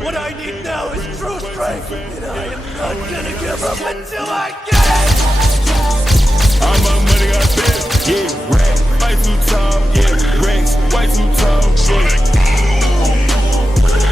What I need now is true strength, and I am not gonna give up until I get it! All my money got spent, yeah, racks, way too tall, yeah, racks, way too tall, yeah,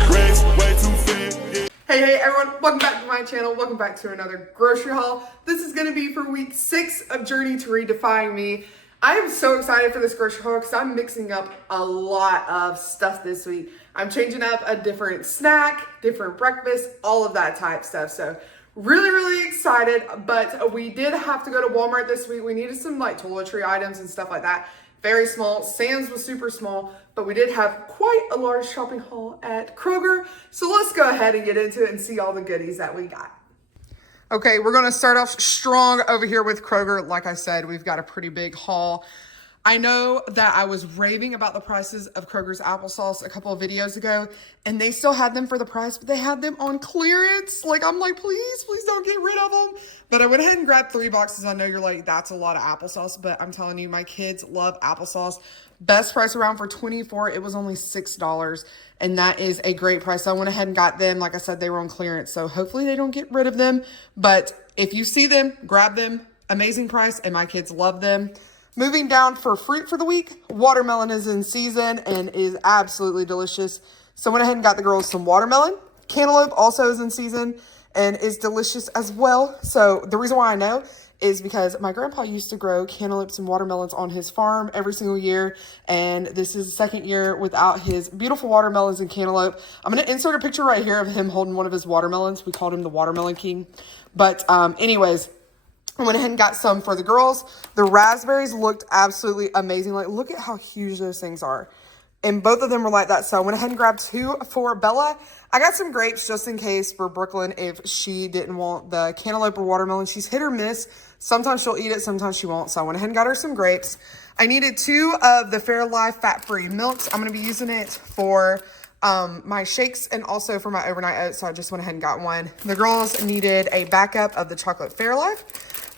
racks, way too thin, yeah. Hey everyone, welcome back to my channel. Welcome back to another grocery haul. This is going to be for week 6 of Journey to Redefine Me. I am so excited for this grocery haul because I'm mixing up a lot of stuff this week. I'm changing up a different snack, different breakfast, all of that type stuff. So really excited, but we did have to go to Walmart this week. We needed some like toiletry items and stuff like that. Very small. Sam's was super small, but we did have quite a large shopping haul at Kroger. So let's go ahead and get into it and see all the goodies that we got. Okay, we're going to start off strong over here with Kroger. Like I said, we've got a pretty big haul. I know that I was raving about the prices of Kroger's applesauce a couple of videos ago, and they still had them for the price, but they had them on clearance. Like, I'm like, please don't get rid of them. But I went ahead and grabbed 3 boxes. I know you're like, that's a lot of applesauce, but I'm telling you, my kids love applesauce. Best price around for $24. It was only $6, and that is a great price. So I went ahead and got them. Like I said, they were on clearance, so hopefully they don't get rid of them. But if you see them, grab them. Amazing price, and my kids love them. Moving down for fruit for the week, watermelon is in season and is absolutely delicious. So I went ahead and got the girls some watermelon. Cantaloupe also is in season and is delicious as well. So the reason why I know is because my grandpa used to grow cantaloupes and watermelons on his farm every single year. And this is the second year without his beautiful watermelons and cantaloupe. I'm going to insert a picture right here of him holding one of his watermelons. We called him the Watermelon King. But anyways, I went ahead and got some for the girls. The raspberries looked absolutely amazing. Like, look at how huge those things are. And both of them were like that. So I went ahead and grabbed 2 for Bella. I got some grapes just in case for Brooklyn if she didn't want the cantaloupe or watermelon. She's hit or miss. Sometimes she'll eat it, sometimes she won't. So I went ahead and got her some grapes. I needed 2 of the Fairlife fat-free milks. I'm going to be using it for my shakes and also for my overnight oats. So I just went ahead and got one. The girls needed a backup of the chocolate Fairlife.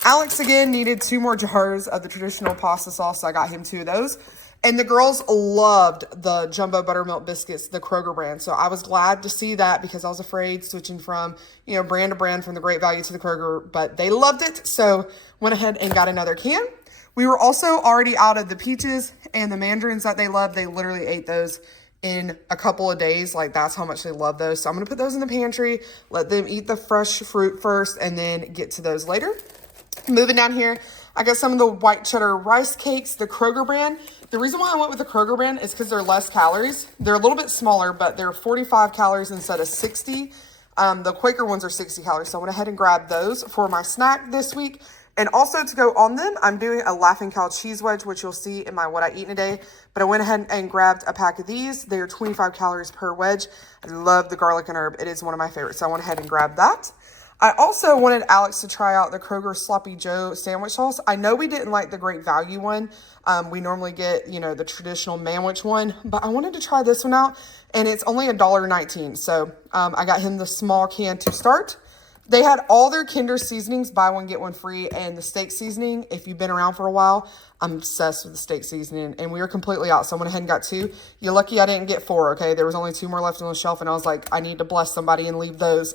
Alex, again, needed 2 more jars of the traditional pasta sauce, so I got him 2 of those. And the girls loved the jumbo buttermilk biscuits, the Kroger brand. So I was glad to see that because I was afraid switching from, brand to brand from the Great Value to the Kroger, but they loved it. So went ahead and got another can. We were also already out of the peaches and the mandarins that they loved. They literally ate those in a couple of days. Like, that's how much they love those. So I'm going to put those in the pantry, let them eat the fresh fruit first, and then get to those later. Moving down here, I got some of the white cheddar rice cakes, the Kroger brand. The reason why I went with the Kroger brand is because they're less calories. They're a little bit smaller, but they're 45 calories instead of 60. The Quaker ones are 60 calories, so I went ahead and grabbed those for my snack this week. And also to go on them, I'm doing a Laughing Cow cheese wedge, which you'll see in my What I Eat in a Day. But I went ahead and grabbed a pack of these. They are 25 calories per wedge. I love the garlic and herb. It is one of my favorites, so I went ahead and grabbed that. I also wanted Alex to try out the Kroger Sloppy Joe sandwich sauce. I know we didn't like the Great Value one. We normally get, the traditional manwich one, but I wanted to try this one out, and it's only $1.19. So I got him the small can to start. They had all their Kinder seasonings, buy one, get one free, and the steak seasoning. If you've been around for a while, I'm obsessed with the steak seasoning, and we were completely out. So I went ahead and got 2. You're lucky I didn't get 4, okay? There was only 2 more left on the shelf, and I was like, I need to bless somebody and leave those.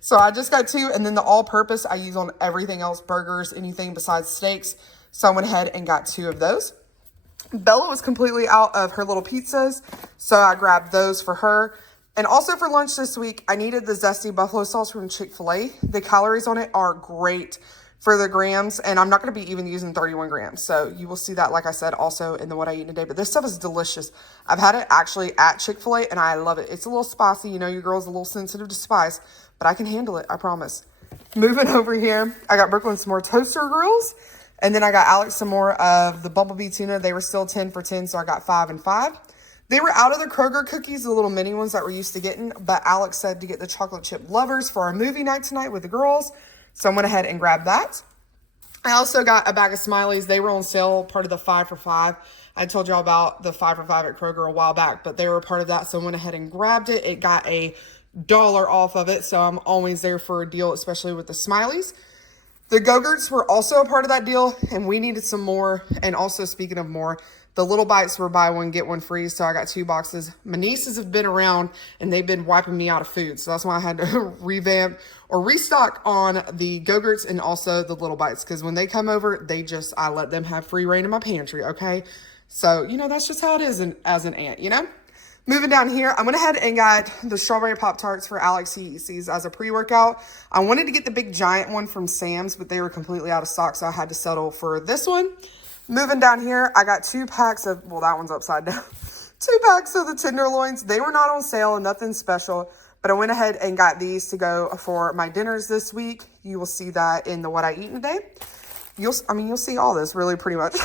So I just got 2, and then the all-purpose I use on everything else, burgers, anything besides steaks. So I went ahead and got 2 of those. Bella was completely out of her little pizzas, so I grabbed those for her. And also for lunch this week, I needed the zesty buffalo sauce from Chick-fil-A. The calories on it are great for the grams, and I'm not going to be even using 31 grams. So you will see that, like I said, also in the What I Eat in a Day. But this stuff is delicious. I've had it actually at Chick-fil-A, and I love it. It's a little spicy. Your girl's a little sensitive to spice, but I can handle it, I promise. Moving over here, I got Brooklyn some more toaster grills, and then I got Alex some more of the Bumblebee tuna. They were still 10 for 10, so I got 5 and 5. They were out of the Kroger cookies, the little mini ones that we're used to getting, but Alex said to get the chocolate chip lovers for our movie night tonight with the girls, so I went ahead and grabbed that. I also got a bag of Smileys. They were on sale, part of the 5 for 5. I told y'all about the 5 for 5 at Kroger a while back, but they were a part of that, so I went ahead and grabbed it. It got $1 off of it, so I'm always there for a deal, especially with the Smileys. The Go-Gurts were also a part of that deal, and we needed some more. And also, speaking of more, The little bites were buy one, get one free, so I got 2 boxes. My nieces have been around, and they've been wiping me out of food, so that's why I had to revamp or restock on the Go-Gurts and also the little bites, because when they come over, I let them have free reign in my pantry, okay? So, you know, that's just how it is as an aunt, you know? Moving down here, I went ahead and got the strawberry Pop-Tarts for Alex. He eats these as a pre-workout. I wanted to get the big giant one from Sam's, but they were completely out of stock, so I had to settle for this one. Moving down here, I got 2 packs of, well, that one's upside down. 2 packs of the tenderloins. They were not on sale and nothing special, but I went ahead and got these to go for my dinners this week. You will see that in the What I Eat Today. You'll see all this really pretty much.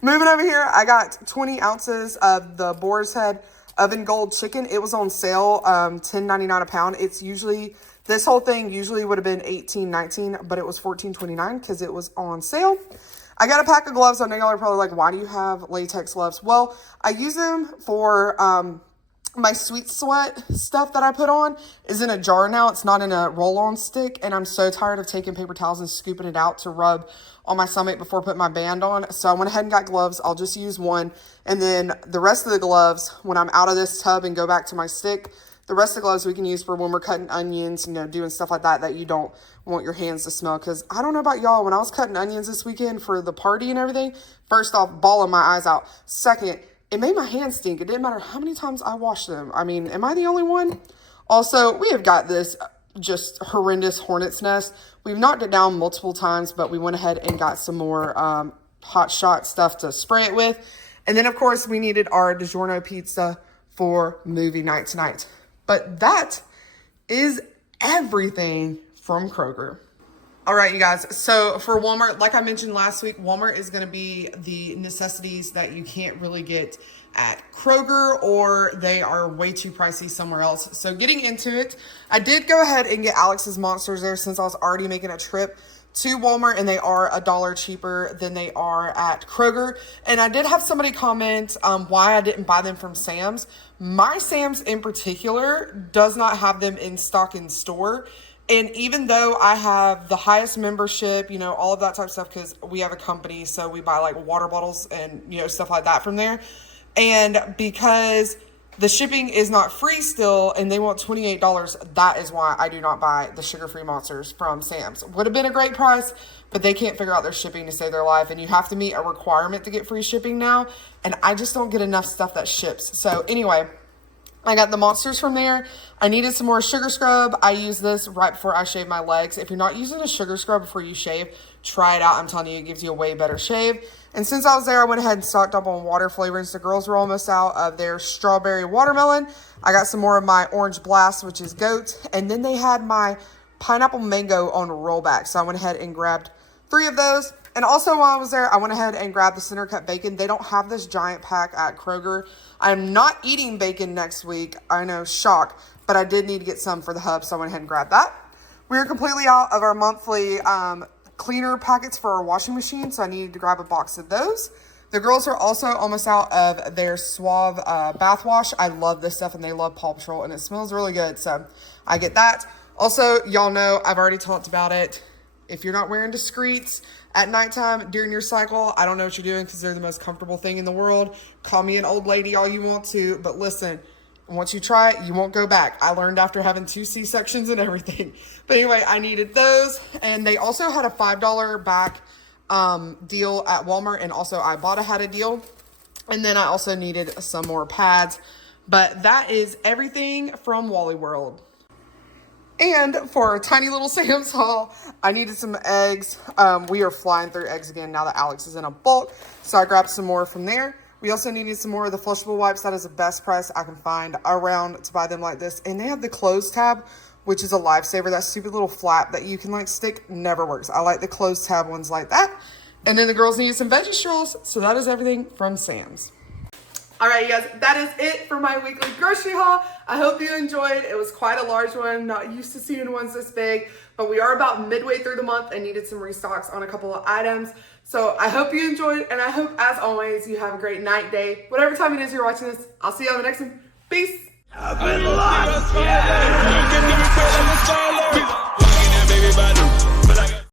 Moving over here, I got 20 ounces of the Boar's Head Oven Gold chicken. It was on sale, $10.99 a pound. It's usually, this whole thing usually would have been $18.19, but it was $14.29 because it was on sale. I got a pack of gloves. I know y'all are probably like, why do you have latex gloves? Well, I use them for my Sweet Sweat stuff that I put on is in a jar now. It's not in a roll-on stick, and I'm so tired of taking paper towels and scooping it out to rub on my stomach before putting my band on. So I went ahead and got gloves. I'll just use one, and then the rest of the gloves, when I'm out of this tub and go back to my stick, the rest of the gloves we can use for when we're cutting onions, you know, doing stuff like that, that you don't want your hands to smell. Because I don't know about y'all, when I was cutting onions this weekend for the party and everything, first off, bawling my eyes out. Second, it made my hands stink. It didn't matter how many times I washed them. I mean, am I the only one? Also, we have got this just horrendous hornet's nest. We've knocked it down multiple times, but we went ahead and got some more hot shot stuff to spray it with. And then, of course, we needed our DiGiorno pizza for movie night tonight. But that is everything from Kroger. All right, you guys. So for Walmart, like I mentioned last week, Walmart is going to be the necessities that you can't really get at Kroger, or they are way too pricey somewhere else. So getting into it, I did go ahead and get Alex's Monsters there since I was already making a trip to Walmart, and they are $1 cheaper than they are at Kroger. And I did have somebody comment why I didn't buy them from Sam's. My Sam's in particular does not have them in stock in store. And even though I have the highest membership, you know, all of that type of stuff, because we have a company, so we buy like water bottles and, you know, stuff like that from there. And because the shipping is not free still, and they want $28, that is why I do not buy the sugar-free Monsters from Sam's. Would have been a great price, but they can't figure out their shipping to save their life, and you have to meet a requirement to get free shipping now, and I just don't get enough stuff that ships. So anyway, I got the Monsters from there. I needed some more sugar scrub. I use this right before I shave my legs. If you're not using a sugar scrub before you shave, try it out. I'm telling you, it gives you a way better shave. And since I was there, I went ahead and stocked up on water flavorings. The girls were almost out of their strawberry watermelon. I got some more of my orange blast, which is goat. And then they had my pineapple mango on rollback. So I went ahead and grabbed 3 of those. And also while I was there, I went ahead and grabbed the center cut bacon. They don't have this giant pack at Kroger. I'm not eating bacon next week. I know, shock. But I did need to get some for the hub, so I went ahead and grabbed that. We are completely out of our monthly cleaner packets for our washing machine, so I needed to grab a box of those. The girls are also almost out of their Suave bath wash. I love this stuff, and they love Paw Patrol, and it smells really good, so I get that. Also, y'all know I've already talked about it. If you're not wearing discreets at nighttime during your cycle, I don't know what you're doing, because they're the most comfortable thing in the world. Call me an old lady all you want to, but listen, once you try it, you won't go back. I learned after having 2 C-sections and everything. But anyway, I needed those. And they also had a $5 back deal at Walmart, and also Ibotta had a deal. And then I also needed some more pads. But that is everything from Wally World. And for a tiny little Sam's haul, I needed some eggs. We are flying through eggs again now that Alex is in a bulk. So I grabbed some more from there. We also needed some more of the flushable wipes. That is the best price I can find around to buy them like this. And they have the close tab, which is a lifesaver. That stupid little flap that you can like stick never works. I like the closed tab ones like that. And then the girls needed some veggie straws. So that is everything from Sam's. All right, you guys, that is it for my weekly grocery haul. I hope you enjoyed. It was quite a large one. Not used to seeing ones this big, but we are about midway through the month and needed some restocks on a couple of items. So I hope you enjoyed, and I hope, as always, you have a great night, day, whatever time it is you're watching this. I'll see you on the next one. Peace. I've been lost, yeah.